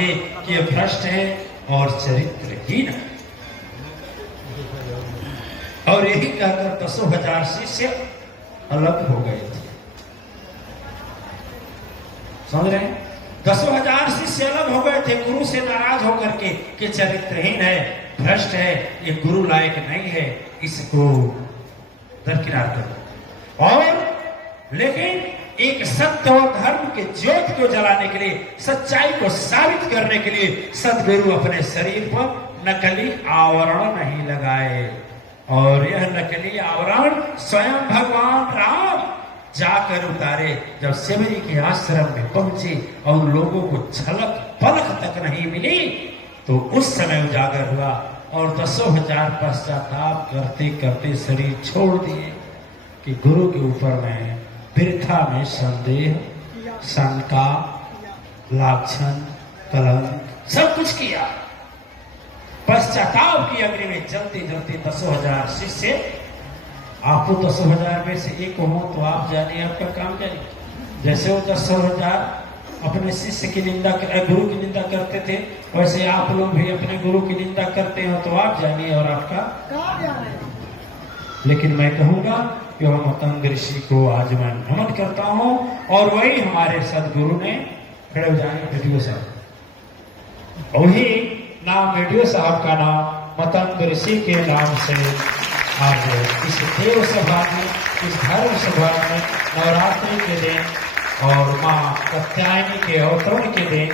थे कि ये भ्रष्ट है और चरित्रहीन है। और यही कहकर 10,000 शिष्य अलग हो गए थे। समझ रहे हैं? 10,000 शिष्य अलग हो गए थे गुरु से नाराज होकर के कि चरित्रहीन है, भ्रष्ट है, ये गुरु लायक नहीं है, इसको दरकिनार करो। और लेकिन एक सत्य और धर्म के ज्योत को जलाने के लिए, सच्चाई को साबित करने के लिए सदगुरु अपने शरीर पर नकली आवरण नहीं लगाए। और यह नकली आवरण स्वयं भगवान राम जाकर उतारे। जब शिवजी के आश्रम में पहुंचे और लोगों को झलक पलक तक नहीं मिली तो उस समय उजागर हुआ और 10,000 पश्चाताप करते करते शरीर छोड़ दिए कि गुरु के ऊपर में वृथा में संदेह, शंका, लाछन, कलंक सब कुछ किया। पश्चाताप की अग्नि में जलते जलते 10,000 शिष्य, आपको 10,000 में से एक हो तो आप जानिए आपका काम जानिए। जैसे वो 10,000 अपने शिष्य की निंदा, गुरु की निंदा करते थे, वैसे आप लोग भी अपने गुरु की निंदा करते हो तो आप जानिए और आपका काम जानिए। लेकिन मैं कहूंगा कि हम मतंग ऋषि को आज मैं नमन करता हूं और वही हमारे सदगुरु ने, खड़े हो जाएंगे वीडियो साहब, वही नाम वीडियो साहब का नाम मतंग ऋषि के नाम से आज इस देव सभा में, इस धर्म सभा में नवरात्रि के दिन और माँ कात्यायनी के अवतरण के दिन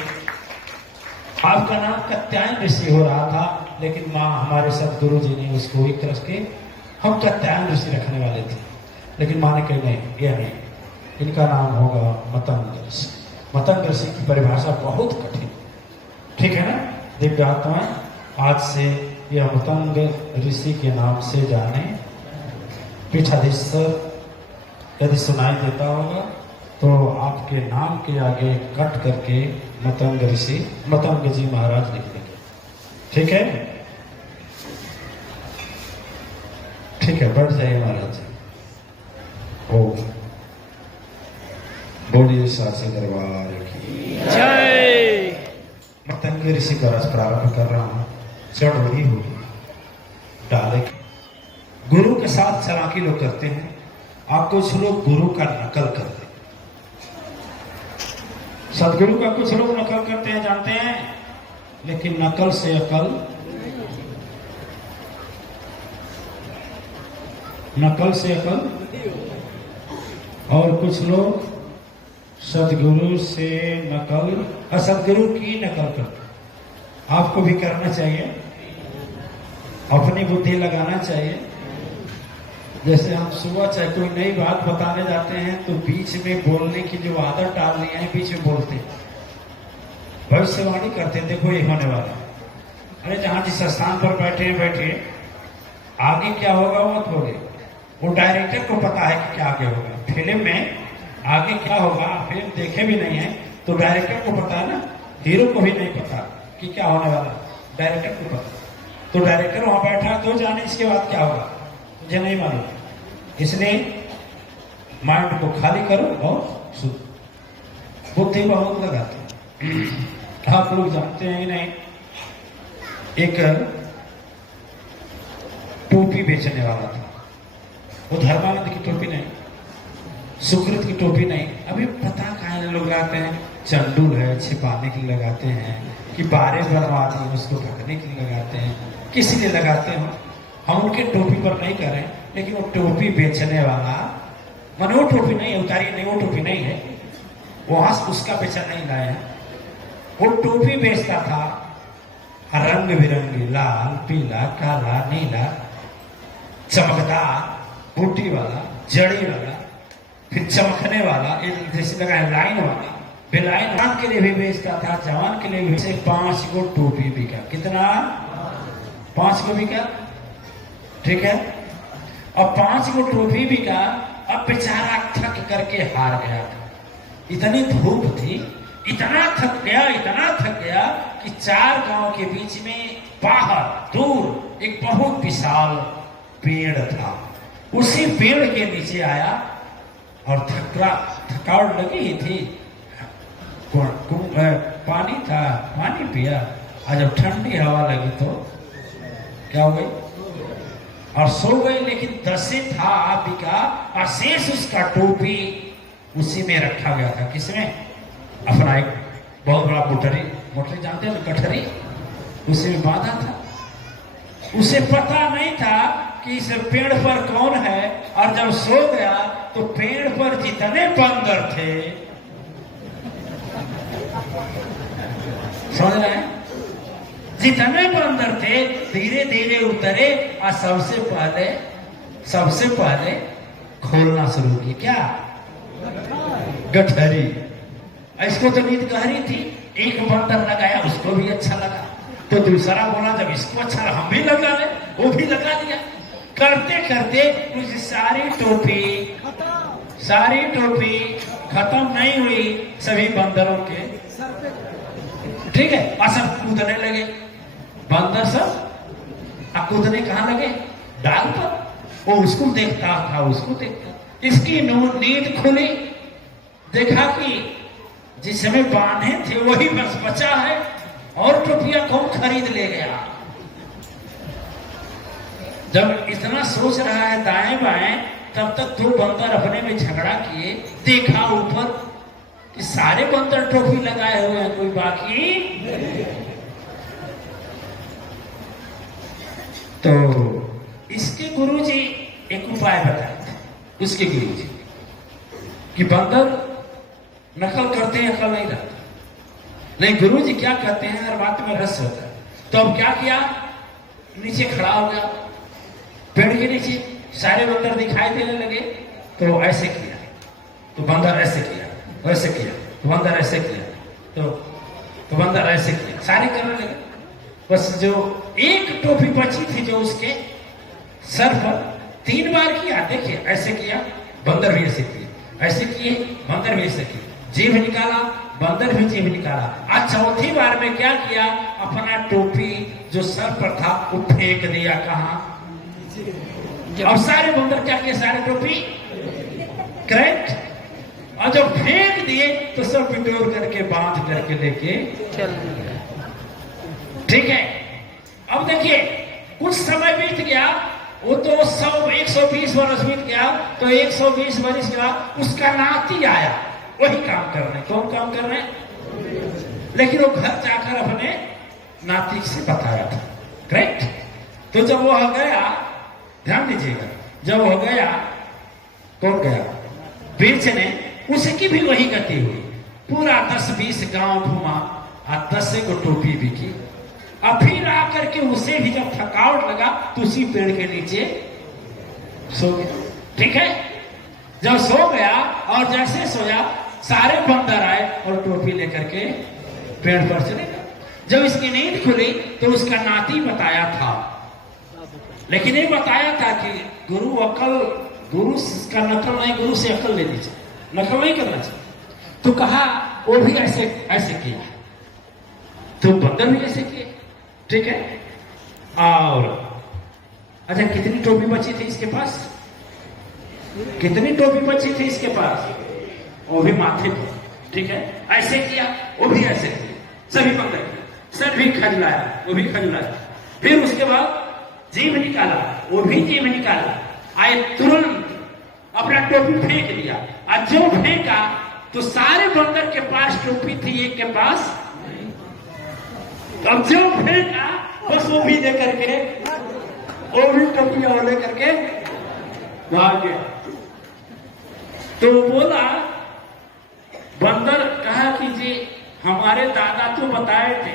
आपका नाम कात्यायन ऋषि हो रहा था, लेकिन माँ हमारे सदगुरु जी ने उसको एक तरह के हम कात्यायन ऋषि रखने वाले थे, लेकिन माँ ने कही नहीं, यह नहीं, इनका नाम होगा मतंग ऋषि। मतंग ऋषि की परिभाषा बहुत कठिन, ठीक है ना दिव्य आत्माएं? आज से यह मतंग ऋषि के नाम से जाने। पीठाधीश्वर यदि सुनाई देता होगा तो आपके नाम के आगे कट करके मतंग ऋषि, मतंग जी महाराज लिख देंगे, ठीक है? ठीक है, बैठ जाइए महाराज जी। ओ बोलिए साचे दरबार की जय। मतंग ऋषि का रस प्रारंभ कर रहा हूं। चढ़ वही होगी डाले। गुरु के साथ चालाकी लोग करते हैं, आप कुछ लोग गुरु का नकल करते हैं, सदगुरु का कुछ लोग नकल करते हैं, जानते हैं, लेकिन नकल से अकल, नकल से अकल। और कुछ लोग सदगुरु से नकल, असदगुरु की नकल करते। आपको भी करना चाहिए, अपनी बुद्धि लगाना चाहिए। जैसे हम सुबह चाहे कोई नई बात बताने जाते हैं तो बीच में बोलने की जो आदत डाल ली है, बीच में बोलते हैं, भविष्यवाणी करते हैं, देखो ये होने वाला। अरे जहां जिस स्थान पर बैठे हैं बैठिए, आगे क्या होगा वो मत बोले। वो डायरेक्टर को पता है कि क्या आगे होगा। फिल्म में आगे क्या होगा, फिल्म देखे भी नहीं है तो डायरेक्टर को पता है ना, हीरो को भी नहीं पता कि क्या होने वाला, डायरेक्टर को पता। तो डायरेक्टर वहां बैठा तो जाने इसके बाद क्या होगा, मुझे नहीं मालूम। इसलिए माइंड को खाली करो और सुनो। बुद्धि बहुत लगाते। आप लोग जानते हैं कि नहीं, एक टोपी बेचने वाला था। वो धर्मानंद की टोपी नहीं, सुकृत की टोपी नहीं, अभी पता कहाँ लोग लगाते हैं, चंडूल है छिपाने के लिए लगाते हैं, कि बारे बनवा दी उसको ढकने के लिए लगाते हैं, किसी लिए लगाते हैं। हम उनके टोपी पर नहीं कर रहे हैं, लेकिन वो टोपी बेचने वाला, मन वो टोपी नहीं है, उतारी नहीं, वो टोपी नहीं है, वहां से उसका पैसा नहीं लाए हैं। वो टोपी बेचता था रंग बिरंगी, लाल, पीला, काला, नीला, चमकदार, बूटी वाला, जड़ी वाला, फिर चमकने वाला, जैसे लगा है लाइन वाला, बेलाइन के लिए भी बेचता था, जवान के लिए भी। 5 गो टोपी बिका। कितना? 5 गो बिका, ठीक है। अब 5 गो टोपी बिका। अब बेचारा थक करके हार गया था, इतनी धूप थी, इतना थक गया कि 4 गांव के बीच में बाहर दूर एक बहुत विशाल पेड़ था। उसी पेड़ के नीचे आया और थकावट लगी ही थी, पानी था, पानी पिया, और जब ठंडी हवा लगी तो क्या हो गई? और सो गए। लेकिन दसे था आप का, और शेष उसका टोपी उसी में रखा गया था। किसमें? अपना एक बहुत बड़ा मोटरी, मोटरी जानते हैं, गठरी, उसी में बांधा था। उसे पता नहीं था कि इस पेड़ पर कौन है, और जब सो गया तो पेड़ पर जितने बंदर थे, समझ रहे हैं, जितने बंदर थे धीरे धीरे उतरे, और सबसे पहले खोलना शुरू किया। क्या? गठरी। इसको तो नींद गहरी थी, एक बंदर लगाया, उसको भी अच्छा लगा, तो दूसरा बोला जब इसको अच्छा लगा हम भी लगा ले, वो भी लगा दिया। करते करते मुझे सारी टोपी खत्म नहीं हुई सभी बंदरों के, ठीक है, और सब कूदने लगे। बंदर सब कूदने कहाँ लगे? डाल पर। वो उसको देखता था, उसको देखता। इसकी नींद खुली, देखा कि जिस समय बांधे थे वही बस बचा है, और टोपियां कौन खरीद ले गया। जब इतना सोच रहा है दाएं बाएं, तब तक दो बंदर अपने में झगड़ा किए। देखा ऊपर कि सारे बंदर टोपी लगाए हुए हैं, कोई बाकी। तो इसके गुरुजी एक उपाय बताए थे, उसके गुरुजी, कि बंदर नकल करते हैं, अकल नहीं रहता। नहीं, गुरुजी क्या कहते हैं, हर बात में रस होता है। तो अब क्या किया? नीचे खड़ा हो गया, पेड़ के नीचे सारे बंदर दिखाई देने लगे। तो ऐसे किया, तो बंदर ऐसे किया, वैसे किया, तो बंदर ऐसे किया, तो बंदर ऐसे किया, सारे करने लगे। बस जो एक टोपी बची थी जो उसके सर पर, 3 बार किया। देखिए, ऐसे किया, बंदर भी ऐसे किए, ऐसे किए, बंदर भी ऐसे किए, जीभ निकाला, बंदर भी जीभ निकाला। आज चौथी बार में क्या किया? अपना टोपी जो सर पर था वो फेंक दिया। कहां? और सारे बंदर क्या किए? सारे टोपी करेक्ट। और जब फेंक दिए तो सब बिटोर करके बांध करके लेके चल दिया, ठीक है। अब देखिए, कुछ समय बीत गया, वो तो 120 वर्ष बीत गया। तो 120 वर्ष के बाद उसका नाती आया, वही काम कर रहे। कौन काम कर रहे? लेकिन वो घर जाकर अपने नाती से बताया था, करेक्ट। तो जब वो हो गया, ध्यान दीजिएगा, जब हो गया, कौन गया? बेचने। उसकी भी वही गति हुई, पूरा 10-20 गांव घुमा, और 10 को टोपी बिकी। और फिर आकर के उसे भी जब थकावट लगा तो उसी पेड़ के नीचे सो गया, ठीक है। जब सो गया, और जैसे सोया, सारे बंदर आए और टोपी लेकर के पेड़ पर चले गए। जब इसकी नींद खुली तो उसका नाती बताया था, लेकिन ये बताया था कि गुरु का नकल नहीं, गुरु से अकल लेनी चाहिए, नकल नहीं करना चाहिए। तो कहा वो भी ऐसे किया, तो बंदर भी ऐसे किए, ठीक है। और अच्छा, कितनी टोपी बची थी इसके पास? कितनी टोपी बची थी इसके पास? वो भी माथे पर, ठीक है, ऐसे किया, वो भी ऐसे किया, सभी बंदर किया। सर भी खजलाया, वो भी खजलाया। फिर उसके बाद जीभ निकाला, वो भी जीभ निकाला। आए तुरंत अपना टोपी फेंक दिया। और जो फेंका तो सारे बंदर के पास टोपी थी, एक के पास। अब जो फेंका बस वो भी लेकर के, वो भी टोपी और लेकर के भाग गया। तो बोला, बंदर कहा कि जी हमारे दादा तो बताए थे,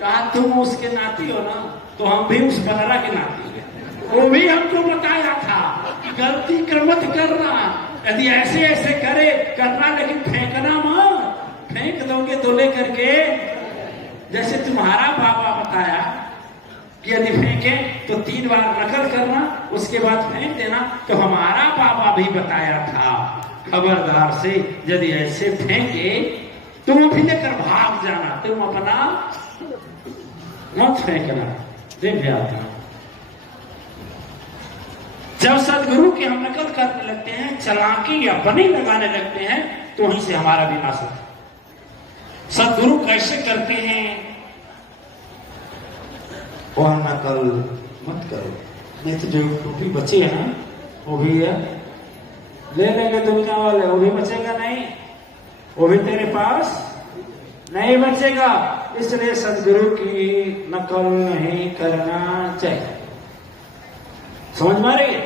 कहा तुम उसके नाती हो ना, तो हम भी उस बंदरा के नाती हैं। वो भी हमको बताया था कि गलती मत करना, यदि ऐसे करना, लेकिन फेंकना मत। फेंक दोगे तो लेकर के, जैसे तुम्हारा बाबा बताया कि यदि फेंके तो 3 बार नकल करना, उसके बाद फेंक देना। तो हमारा बाबा भी बताया था, खबरदार से यदि ऐसे फेंके तो वो भी लेकर भाग जाना, तुम अपना मत फेंकना। देख आता, जब सदगुरु की हम नकल करने लगते हैं, चालाकी या बनी लगाने लगते हैं, तो वहीं से हमारा विनाश होता है। सदगुरु कैसे करते हैं? वह नकल मत करो, नहीं तो जो टोपी बची है ना वो भी है ले लेंगे दुनिया वाले, वो भी बचेगा नहीं, वो भी तेरे पास नहीं बचेगा। इसलिए सदगुरु की नकल नहीं करना चाहिए, समझ में आ रही है?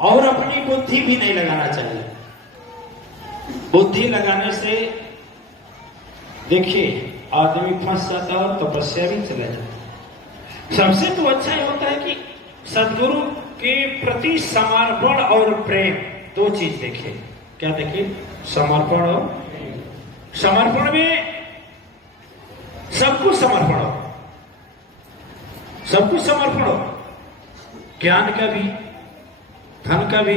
और अपनी बुद्धि भी नहीं लगाना चाहिए। बुद्धि लगाने से देखिए आदमी फंस जाता है और तपस्या भी चला जाता। सबसे तो अच्छा ये होता है कि सदगुरु के प्रति समर्पण और प्रेम, दो चीज देखिए। क्या देखिए? समर्पण और समर्पण में सब कुछ समर्पण हो, सब कुछ समर्पण हो, ज्ञान का भी, धन का भी,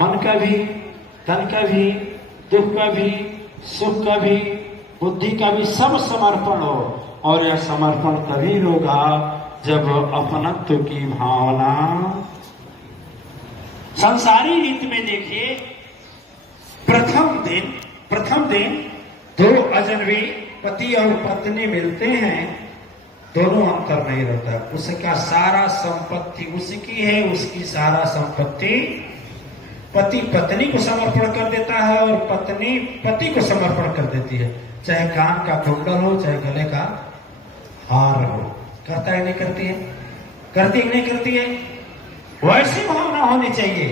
मन का भी, धन का भी, दुख का भी, सुख का भी, बुद्धि का भी, सब समर्पण हो। और यह समर्पण तभी होगा जब अपनत्व की भावना। संसारी रीत में देखिए, प्रथम दिन दो अजनबी पति और पत्नी मिलते हैं, दोनों अंतर नहीं रहता। उसका सारा संपत्ति उसकी है, उसकी सारा संपत्ति पति पत्नी को समर्पण कर देता है और पत्नी पति को समर्पण कर देती है। चाहे कान का कुंडल हो, चाहे गले का हार हो। करता है नहीं करती है? करती है नहीं करती है? वैसी भावना होनी चाहिए।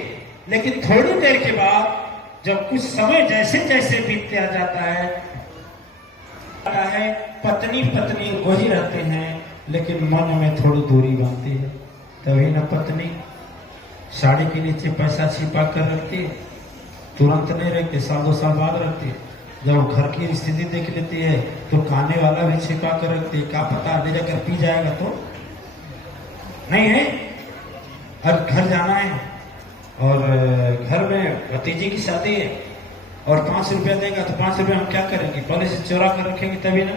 लेकिन थोड़ी देर के बाद जब कुछ समय जैसे जैसे बीतता जाता है, पत्नी वही रहते हैं, लेकिन मन में थोड़ी दूरी बनती है। तभी न पत्नी साड़ी के नीचे पैसा छिपा कर रखती है, तुरंत नहीं रखती, साल 2 साल बाद रखती है। जब घर की स्थिति देख लेती है तो खाने वाला भी छिपा कर रखती है, क्या पता ले जाकर पी जाएगा तो नहीं है। और घर जाना है और घर में भतीजी की शादी है और 5 रुपया देगा तो 5 रुपया हम क्या करेंगे? पहले से चोरा कर रखेंगे तभी ना।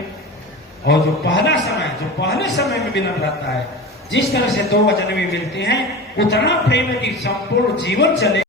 और जो पहले समय में मिलन रहता है, जिस तरह से दो अजनबी मिलते हैं, उतना प्रेम की संपूर्ण जीवन चले।